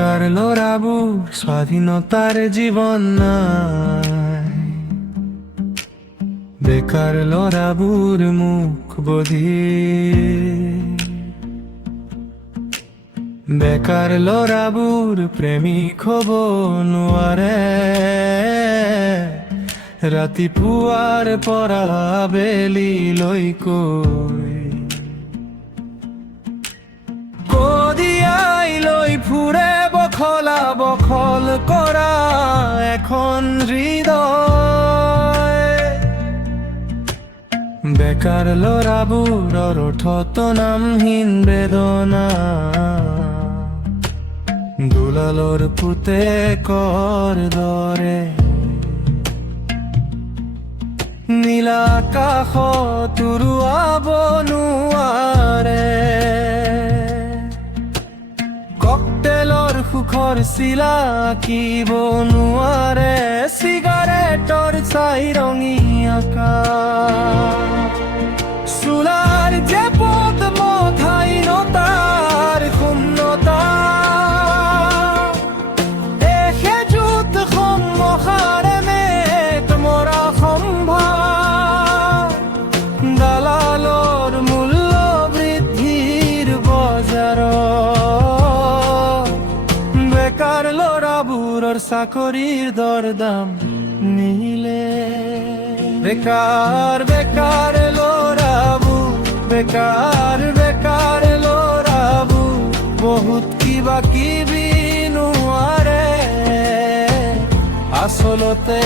বেকার লড়াবু স্বাধীনতার জীবন নাই, বেকার লড়াবুর মুখ বধির, বেকার লড়াবুর প্রেমিক হব নোয়ারে, রাতি পুয়ার পরা বেলি লই কই কদিয়াই লই ফুরে বখলা বখল করা এখন হৃদয়। বেকার লড়াবুর অরঠত নামহীন বেদনা, দুলালর পুতে কর দরে, নীলা আকাশ তুৰুৱাব নোৱাৰে, ককটেলৰ সুখৰ চিলা আঁকিব নোৱাৰে, চিগাৰেটৰ চাই ৰঙী আকাশ, চোলাৰ জেপত মধাইনতাৰ শূন্যতা, এসেজুত সম্মুখাৰে মেট মৰা সম্ভাৰ, দালালৰ মূল্য বৃদ্ধিৰ বজাৰত, বেকাৰ ল'ৰাবোৰৰ চাকৰিৰ দৰদাম নিহিলে। বেকাৰ বেকাৰ ল'ৰাবোৰ, বেকাৰ বেকাৰ ল'ৰাবোৰ, বহুত কিবা কিবি নোৱাৰে, আচলতে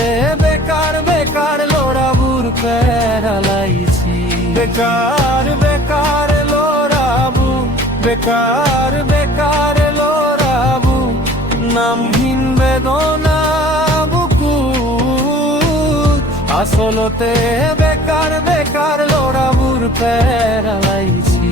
বেকাৰ বেকাৰ ল'ৰাবোৰ পেৰালাইছি। বেকাৰ বেকাৰ ল'ৰাবোৰ, বেকাৰ বেকাৰ ল'ৰাবোৰ, নামহীন বেদনা বুকুত, আচলতে বেকাৰ বেকাৰ ল'ৰাবোৰ পেৰালাইছি।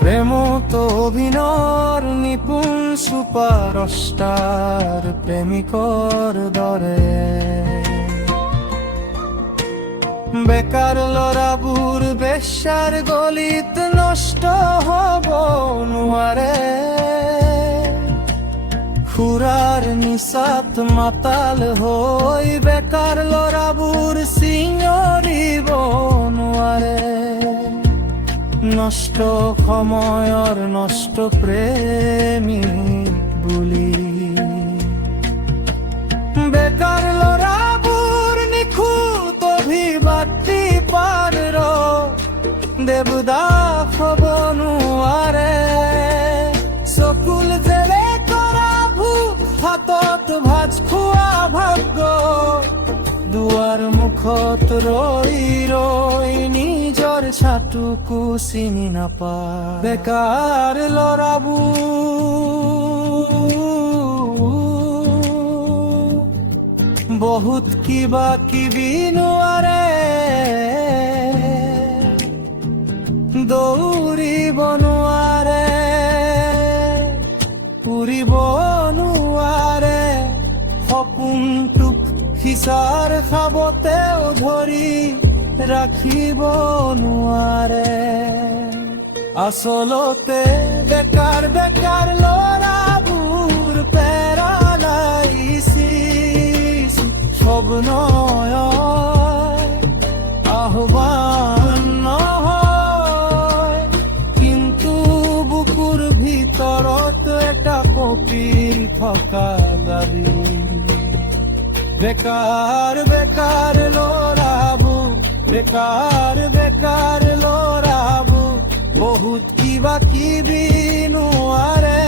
প্রেমত অভিনয়ৰ নিপুণ ছুপাৰষ্টাৰ প্ৰেমিকৰ দৰে, বেকাৰ ল'ৰাবোৰ বেশ্যাৰ গলিত নষ্ট হ'ব নোৱাৰে, সুৰাৰ নিচাত মাতাল হৈ বেকাৰ ল'ৰাবোৰ চিঞৰিব নোৱাৰে, নষ্ট সময়ৰ নষ্ট প্ৰেমিক বুলি। বেকাৰ ল'ৰাবোৰ নিখুঁত অভিবাদী পাৰ দেবদাস হ'ব নোৱাৰে, চকুল জেলে কৰা ভূত, হাতত ভাজ খোৱা ভাগ্য, দুৱাৰ মুখত ৰৈ ৰৈ নিজৰ ছাটুকো চিনি নাপায়। বেকাৰ ল'ৰাবোৰ বহুত কিবা কিবি নোৱাৰে, দৌৰিব নোৱাৰে, ফুৰিব নোৱাৰে, সপোনটোক হিচাৰ খাবতেও ধৰি ৰাখিব নোৱাৰে, আচলতে বেকাৰ বেকাৰ ল'ৰাবোৰ পেৰালাইছিছ। স্বপ্নয় আহ্বান নহয়, কিন্তু বুকুৰ ভিতৰত এটা কপিল থকা দাবী। বেকাৰ বেকাৰ ল'ৰাবোৰ, বেকাৰ বেকাৰ ল'ৰাবোৰ, বহুত কিবা কিবি নোৱাৰে,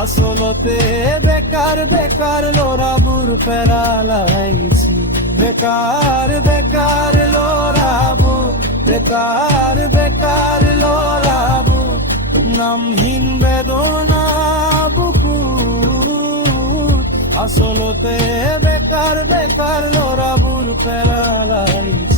আচলতে বেকাৰ বেকাৰ ল'ৰাবোৰ পেৰালাইছি। বেকাৰ বেকাৰ ল'ৰাবোৰ, বেকাৰ বেকাৰ ল'ৰাবোৰ, নামহীন বেদনা বুকুত, আচলতে বেকাৰ বেকাৰ ল'ৰাবোৰ পেৰালাইছি।